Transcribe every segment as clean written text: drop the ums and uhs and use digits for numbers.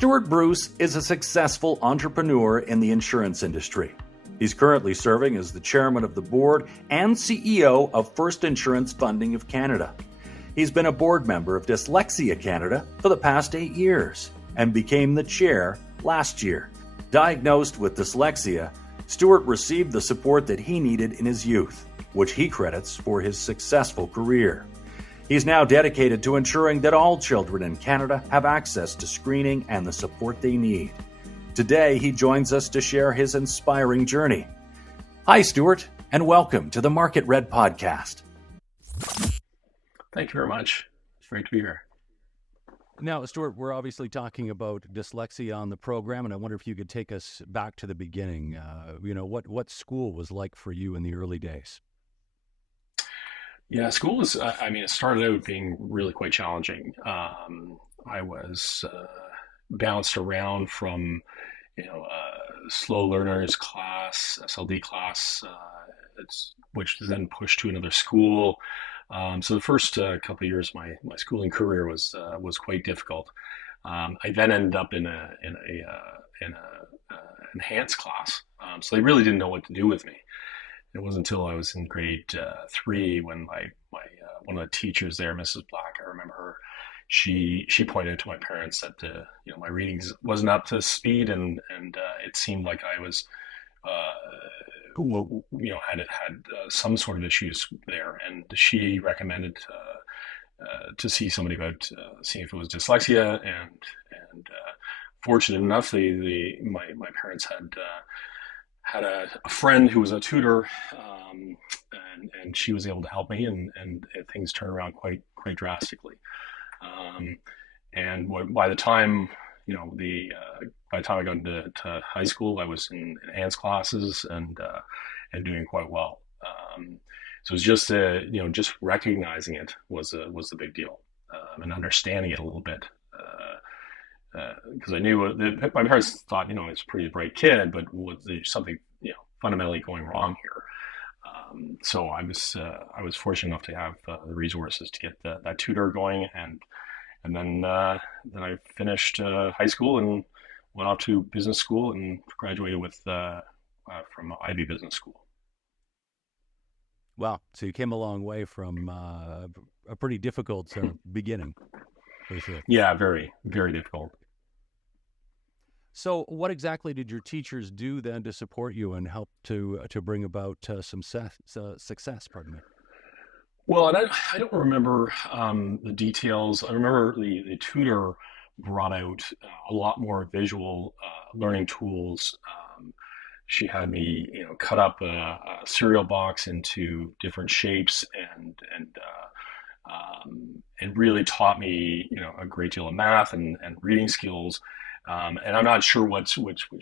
Stuart Bruce is a successful entrepreneur in the insurance industry. He's currently serving as the chairman of the board and CEO of First Insurance Funding of Canada. He's been a board member of Dyslexia Canada for the past 8 years and became the chair last year. Diagnosed with dyslexia, Stuart received the support that he needed in his youth, which he credits for his successful career. He's now dedicated to ensuring that all children in Canada have access to screening and the support they need. Today, he joins us to share his inspiring journey. Hi, Stuart, and welcome to the Market Red Podcast. Thank you very much. It's great to be here. Now, Stuart, we're obviously talking about dyslexia on the program, and I wonder if you could take us back to the beginning. What school was like for you in the early days? Yeah, school was, it started out being really quite challenging. I was bounced around from, slow learners class, SLD class, which then pushed to another school. So the first couple of years of my schooling career was quite difficult. I then ended up in a enhanced class, so they really didn't know what to do with me. It wasn't until I was in grade 3 when my one of the teachers there, Mrs. Black, I remember her. She pointed to my parents that my readings wasn't up to speed, and it seemed like I was had some sort of issues there, and she recommended to see somebody about seeing if it was dyslexia, and fortunate enough, my parents had a friend who was a tutor, and she was able to help me, and things turned around quite drastically. And by the time I got into high school, I was in enhanced classes and doing quite well. So it was just just recognizing it was the big deal, and understanding it a little bit. Because I knew my parents thought I was a pretty bright kid, but was there something fundamentally going wrong here? So I was fortunate enough to have the resources to get that tutor going, and then I finished high school and went off to business school and graduated from Ivy Business School. Wow! So you came a long way from a pretty difficult beginning, for sure. Yeah, very, very difficult. So what exactly did your teachers do then to support you and help to bring about some success? Pardon me. Well, and I don't remember the details. I remember the tutor brought out a lot more visual learning tools. She had me, cut up a cereal box into different shapes and really taught me, a great deal of math and reading skills. And I'm not sure which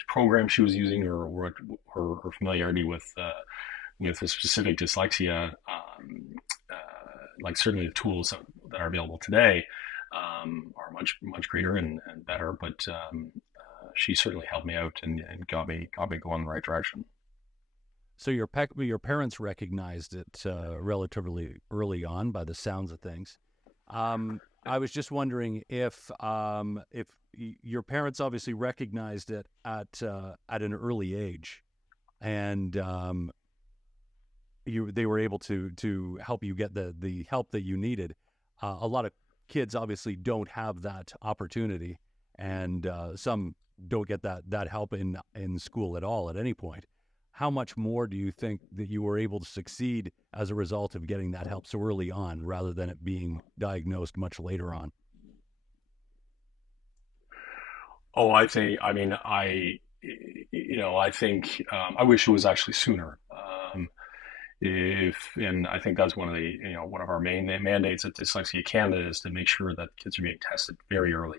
program she was using or her familiarity with the specific dyslexia. Like certainly the tools that are available today are much greater and better. But she certainly helped me out and got me going in the right direction. So your parents recognized it relatively early on, by the sounds of things. I was just wondering if your parents obviously recognized it at an early age, and they were able to help you get the help that you needed. A lot of kids obviously don't have that opportunity, and some don't get that help in school at all at any point. How much more do you think that you were able to succeed as a result of getting that help so early on, rather than it being diagnosed much later on? Oh, I think I wish it was actually sooner. And I think that's one of our main mandates at Dyslexia Canada is to make sure that kids are being tested very early.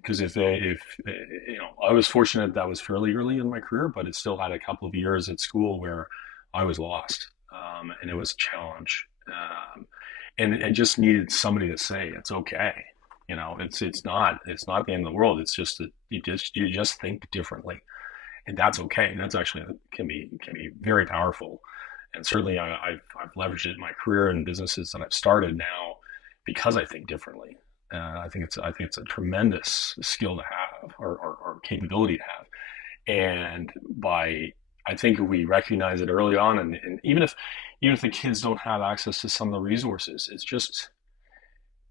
Because I was fortunate that was fairly early in my career, but it still had a couple of years at school where I was lost, and it was a challenge, and I just needed somebody to say it's okay. It's not the end of the world. It's just that you just think differently, and that's okay. And that's actually can be very powerful, and certainly I've leveraged it in my career and businesses that I've started now because I think differently. I think it's a tremendous skill to have, or capability to have. And I think if we recognize it early on, and even if the kids don't have access to some of the resources, it's just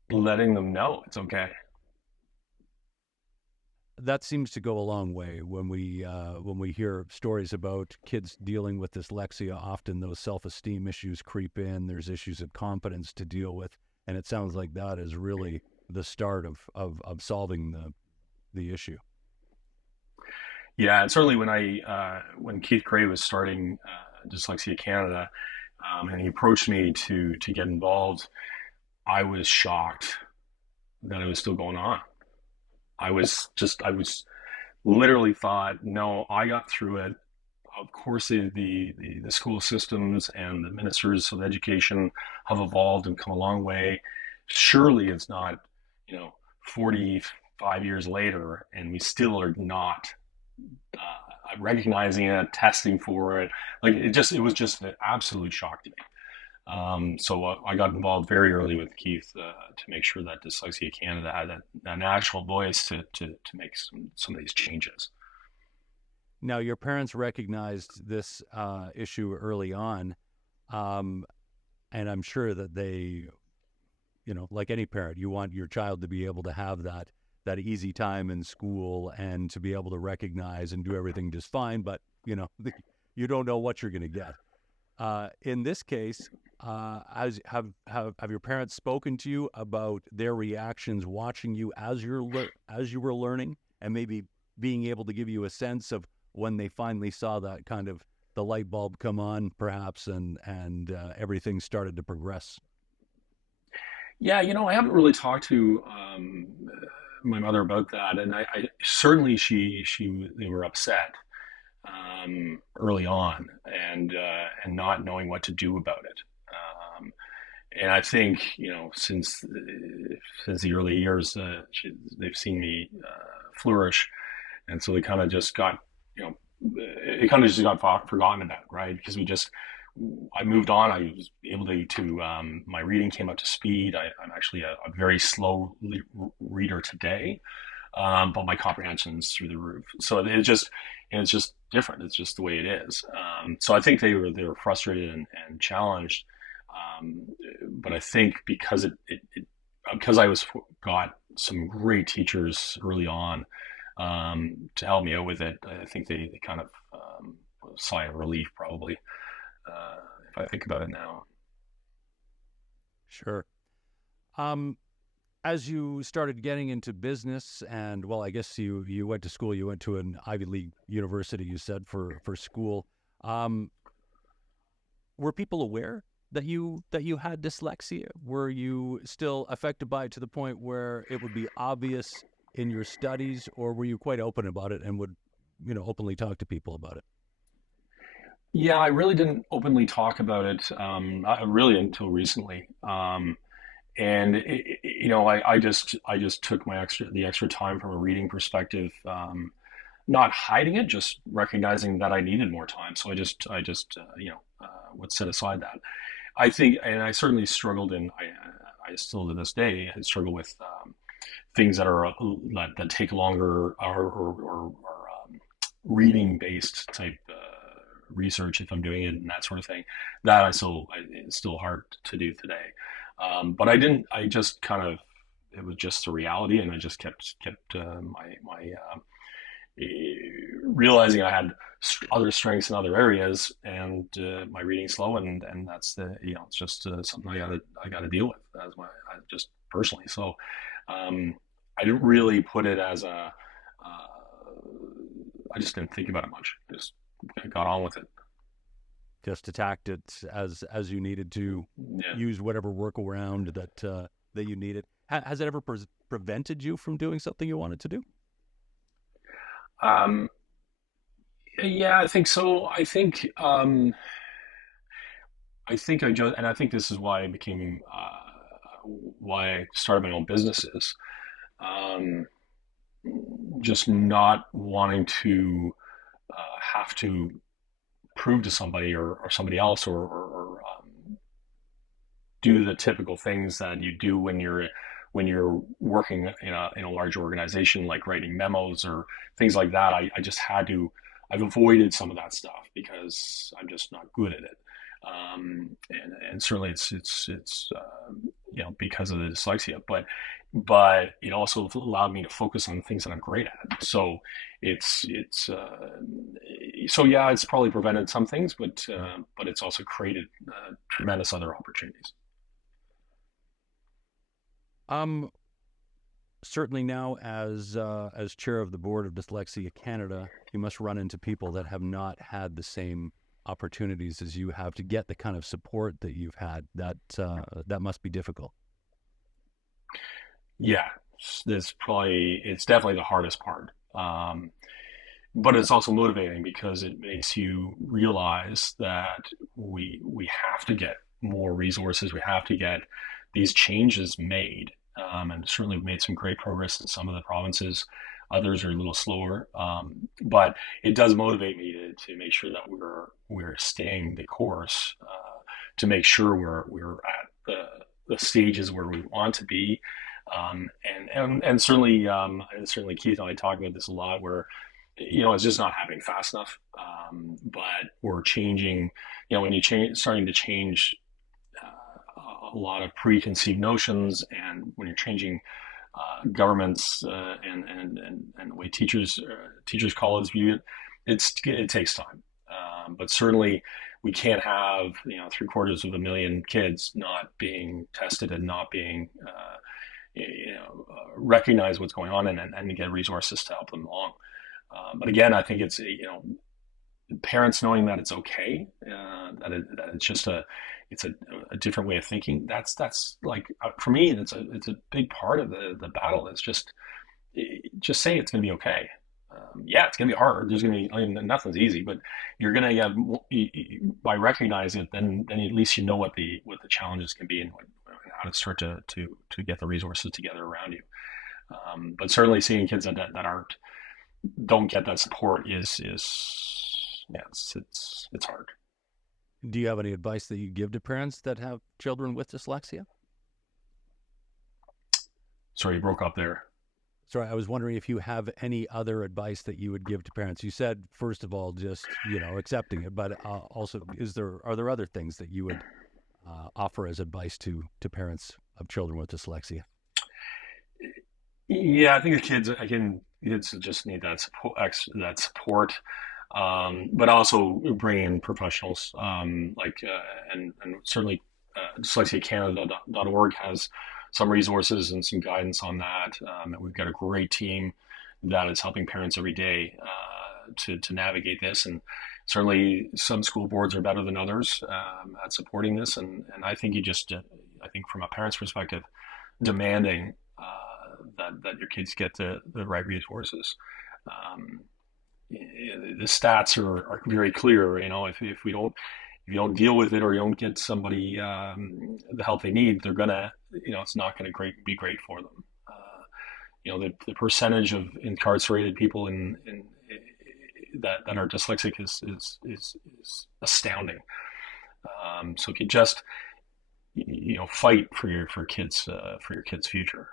letting them know it's okay. That seems to go a long way when we hear stories about kids dealing with dyslexia. Often those self-esteem issues creep in. There's issues of confidence to deal with, and it sounds like that is really the start of solving the issue. Yeah, and certainly when Keith Gray was starting Dyslexia Canada, and he approached me to get involved, I was shocked that it was still going on. I was literally thought, no, I got through it. Of course, the school systems and the ministers of education have evolved and come a long way. Surely it's not, 45 years later, and we still are not recognizing it, testing for it. Like it was just an absolute shock to me. So I got involved very early with Keith to make sure that Dyslexia Canada had an actual voice to make some of these changes. Now, your parents recognized this issue early on, and I'm sure that they, like any parent, you want your child to be able to have that easy time in school and to be able to recognize and do everything just fine, but, you don't know what you're going to get. In this case, have your parents spoken to you about their reactions watching you as you were learning, and maybe being able to give you a sense of when they finally saw that kind of the light bulb come on, perhaps, and everything started to progress? Yeah, I haven't really talked to my mother about that, and I certainly they were upset early on, and not knowing what to do about it. And I think since the early years, they've seen me flourish, and so they kind of just got it kind of just got forgotten about, right? Because I moved on. I was able to my reading came up to speed. I'm actually a very slow reader today, but my comprehension's through the roof. So it's just different. It's just the way it is. So I think they were frustrated and challenged. But I think because because I got some great teachers early on to help me out with it, I think they kind of sigh of relief probably if I think about it now. Sure. As you started getting into business, and well, I guess you went to school. You went to an Ivy League university, you said, for school. Were people aware that you had dyslexia? Were you still affected by it to the point where it would be obvious in your studies, or were you quite open about it and would openly talk to people about it? Yeah, I really didn't openly talk about it, not really until recently. And I just took the extra time from a reading perspective, not hiding it, just recognizing that I needed more time. So would set aside that. I think, and I certainly struggled, and I still to this day I struggle with things that take longer, or reading based type research if I'm doing it and that sort of thing. That it's still hard to do today. But I didn't. I just kind of, it was just the reality, and I just kept my realizing I had other strengths in other areas, and my reading slow, and that's it's just something I gotta deal with as just personally. So I didn't really put it as I just didn't think about it much. Just got on with it. Just attacked it as you needed to, Yeah. use whatever workaround that you needed. Has it ever prevented you from doing something you wanted to do? Yeah, I think so. I think this is why I became, why I started my own businesses. Um, just not wanting to have to prove to somebody, or somebody else, or do the typical things that you do when you're when you're working in a large organization, like writing memos or things like that, I've avoided some of that stuff because I'm just not good at it. And certainly it's because of the dyslexia, but it also allowed me to focus on things that I'm great at. So so yeah, it's probably prevented some things, but it's also created tremendous other opportunities. Certainly now, as chair of the board of Dyslexia Canada, you must run into people that have not had the same opportunities as you have to get the kind of support that you've had. That must be difficult. Yeah, it's definitely the hardest part. But it's also motivating because it makes you realize that we have to get more resources. We have to get these changes made. And certainly we've made some great progress in some of the provinces. Others are a little slower, but it does motivate me to make sure that we're staying the course, to make sure we're at the stages where we want to be, and certainly Keith and I talk about this a lot, where it's just not happening fast enough, but we're changing. When you starting to change a lot of preconceived notions, and when you're changing governments and the way teachers colleges view it, it takes time. But certainly we can't have 750,000 kids not being tested and not being recognize what's going on and get resources to help them along. But again, I think it's parents knowing that it's okay, that it's just it's a different way of thinking. That's like, for me, it's a big part of the battle. It's just say it's going to be okay. Yeah, it's going to be hard. There's going to be, nothing's easy, but you're going to have, by recognizing it, then at least you know what the challenges can be, and how to start to get the resources together around you. But certainly seeing kids that don't get that support is it's hard. Do you have any advice that you give to parents that have children with dyslexia? Sorry, you broke up there. Sorry, I was wondering if you have any other advice that you would give to parents. You said, first of all, just accepting it, but also, are there other things that you would offer as advice to parents of children with dyslexia? Yeah, I think the kids just need that support, but also bring in professionals, and certainly dyslexiacanada.org has some resources and some guidance on that. And we've got a great team that is helping parents every day to navigate this. And certainly some school boards are better than others at supporting this. And I think I think from a parent's perspective, demanding that your kids get the right resources. The stats are very clear. If you don't deal with it, or you don't get somebody the help they need, they're gonna, it's not gonna be great for them. The percentage of incarcerated people that are dyslexic is astounding. So if you just fight for your kids' future.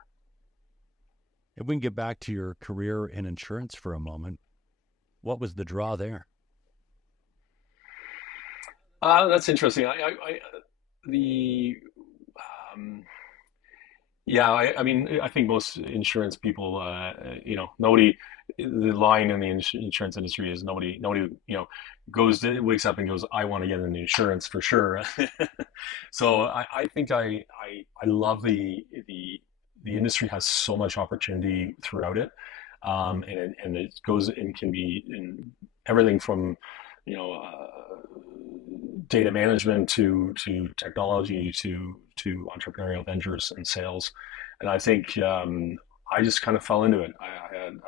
If we can get back to your career in insurance for a moment, what was the draw there? That's interesting. I think most insurance people, nobody, the line in the insurance industry is nobody, wakes up and goes, I want to get into insurance for sure. So I think I love the industry has so much opportunity throughout it. And it goes and can be in everything from, data management to technology to entrepreneurial ventures and sales. And I think I just kind of fell into it. I had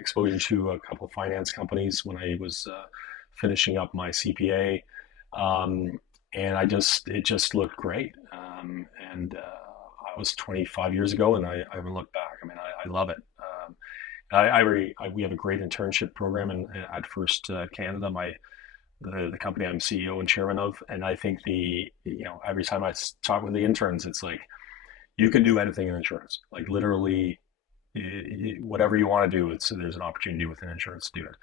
exposure to a couple of finance companies when I was finishing up my CPA, and it just looked great. And I was 25 years ago, and I haven't looked back. I love it. We have a great internship program at First Canada, the company I'm CEO and chairman of, and I think every time I talk with the interns, it's like, you can do anything in insurance. Like literally, whatever you want to do, there's an opportunity within insurance to do it.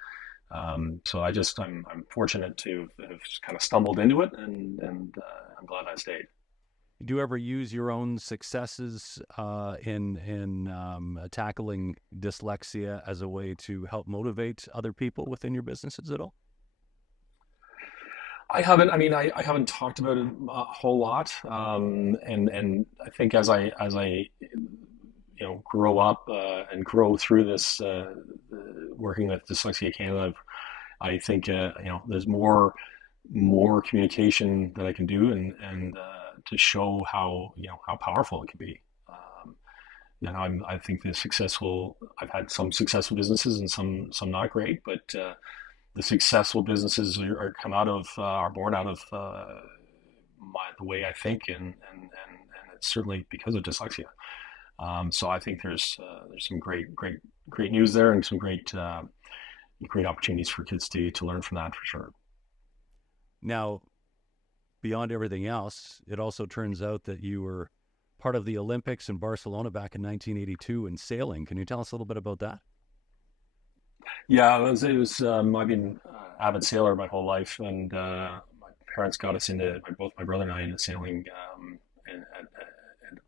So I'm fortunate to have kind of stumbled into it, and I'm glad I stayed. Do you ever use your own successes in tackling dyslexia as a way to help motivate other people within your businesses at all? I haven't. I mean, I haven't talked about it a whole lot, and I think as I grow up and grow through this working with Dyslexia Canada, I think there's more communication that I can do, and to show how powerful it can be. I think I've had some successful businesses and some not great, but the successful businesses are born out of the way I think, and it's certainly because of dyslexia. So I think there's some great news there, and some great opportunities for kids to learn from that, for sure. Now, beyond everything else, it also turns out that you were part of the Olympics in Barcelona back in 1982 in sailing. Can you tell us a little bit about that? Yeah, it was I've been avid sailor my whole life, and my parents got us into both my brother and I into sailing, and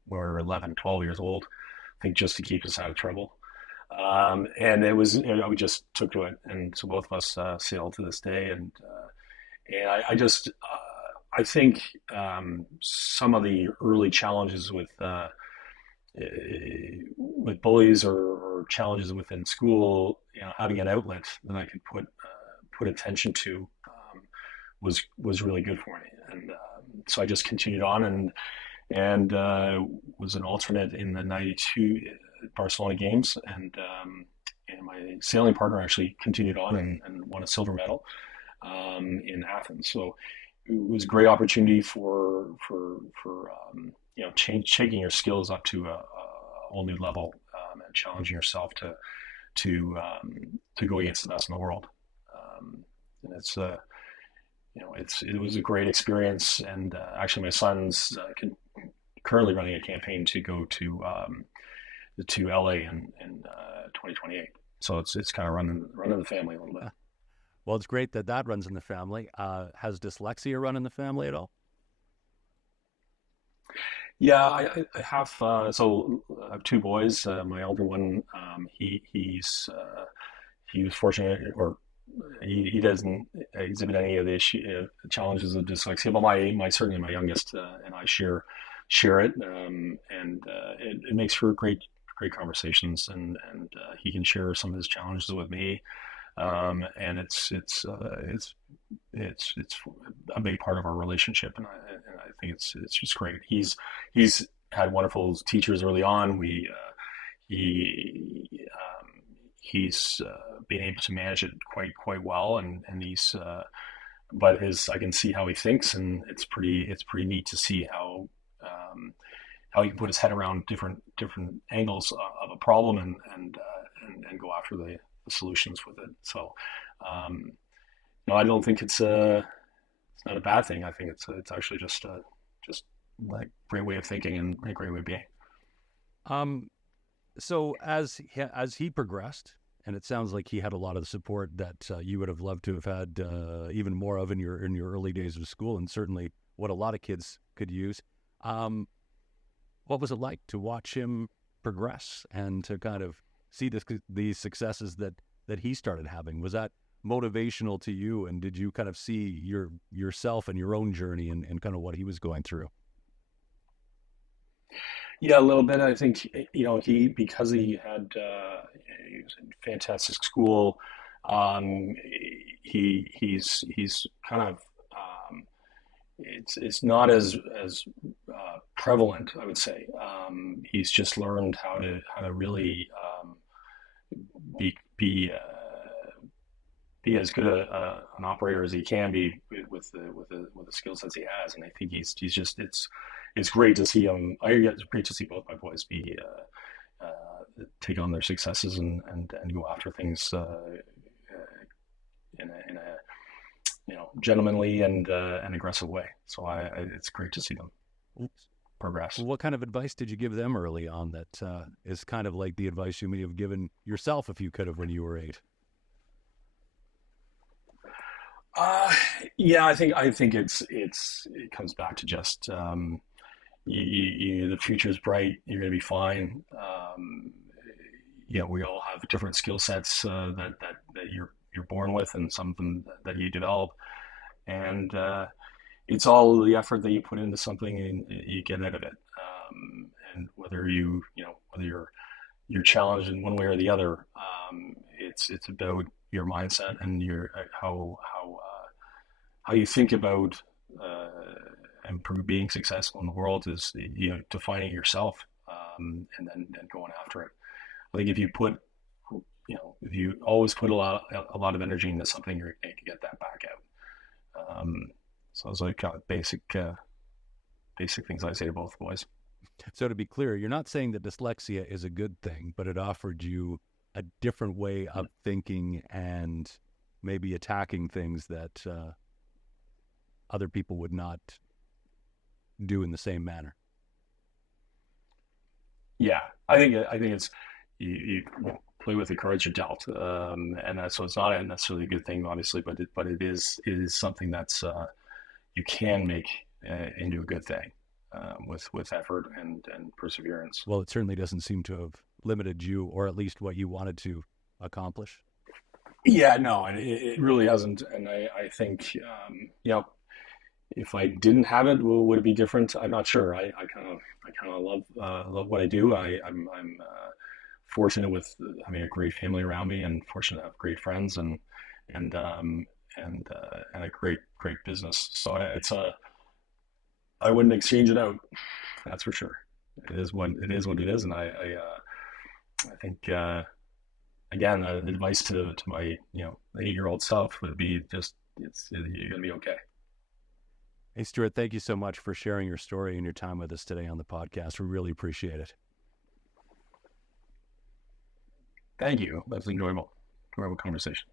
we were 11, 12 years old, I think, just to keep us out of trouble. And it was, we just took to it, and so both of us sail to this day, and I think some of the early challenges with bullies, or challenges within school, having an outlet that I could put attention to was really good for me, and so I just continued on, and was an alternate in the '92 Barcelona Games, and my sailing partner actually continued on and won a silver medal in Athens. So it was a great opportunity for taking your skills up to a whole new level, and challenging yourself to go against the best in the world. And it was a great experience. And actually, my son's currently running a campaign to go to LA in 2028. So it's kind of running the family a little bit. Well, it's great that runs in the family. Has dyslexia run in the family at all? Yeah, I have. So I have two boys. My elder one, he was fortunate, or he doesn't exhibit any of the challenges of dyslexia. But certainly my youngest and I share it, and it makes for great conversations, and he can share some of his challenges with me. And it's a big part of our relationship, and I think it's just great. He's had wonderful teachers early on. He's been able to manage it quite well, and he's but I can see how he thinks, and it's pretty neat to see how he can put his head around different angles of a problem, and go after the solutions with it. So I don't think it's not a bad thing. I think it's actually just like a great way of thinking and a great way of being. So as he progressed, and it sounds like he had a lot of the support that you would have loved to have had even more of in your early days of school, and certainly what a lot of kids could use. What was it like to watch him progress and to kind of see these successes that he started having? Was that motivational to you, and did you kind of see yourself and your own journey and kind of what he was going through? Yeah, a little bit. I think because he was in fantastic school. He's kind of it's not as prevalent, I would say. He's just learned how to really be as good an operator as he can be with the skill sets he has, and I think he's just it's great to see him. It's great to see both my boys take on their successes and go after things in a gentlemanly and an aggressive way. So it's great to see them. progress. What kind of advice did you give them early on that is kind of like the advice you may have given yourself if you could have when you were 8? Yeah, I think it comes back to just the future's bright. You're going to be fine. We all have different skill sets that you're born with, and some of them that you develop. And it's all the effort that you put into something and you get out of it. And whether you're challenged in one way or the other, it's about your mindset and your how you think about and being successful in the world is defining yourself, and then going after it. I think if you always put a lot of energy into something, you're going to get that back out. So it's like kind of basic things I say to both boys. So to be clear, you're not saying that dyslexia is a good thing, but it offered you a different way of thinking and maybe attacking things that other people would not do in the same manner. Yeah, I think it's you play with the cards you're dealt, and so it's not necessarily a good thing, obviously, but it is something that's you can make into a good thing with effort and perseverance. Well, it certainly doesn't seem to have limited you, or at least what you wanted to accomplish. Yeah, no, it really hasn't, and I think if I didn't have it, would it be different? I'm not sure. I kind of love what I do. I'm fortunate with having a great family around me, and fortunate to have great friends and a great business. So I wouldn't exchange it out. That's for sure. It is what it is, and I think again, advice to my 8-year-old self would be just you're gonna be okay. Hey, Stuart, thank you so much for sharing your story and your time with us today on the podcast. We really appreciate it. Thank you. That's an enjoyable conversation.